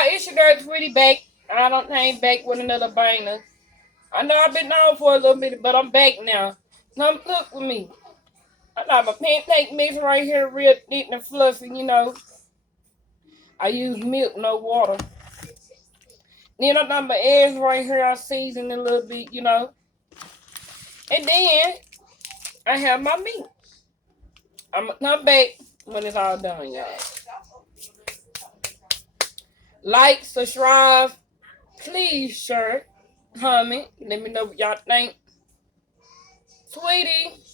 y'all, it's your girl Tweety back. I don't ain't back with another banger. I know I've been on for a little bit, but I'm back now. Come cook with me. I got my pancake mix right here, real thick and fluffy, I use milk, no water. Then I got my eggs right here, I season a little bit. And then I have my meat. I'm gonna come back when it's all done, y'all. Like, subscribe, please share, comment. Let me know what y'all think. Sweetie.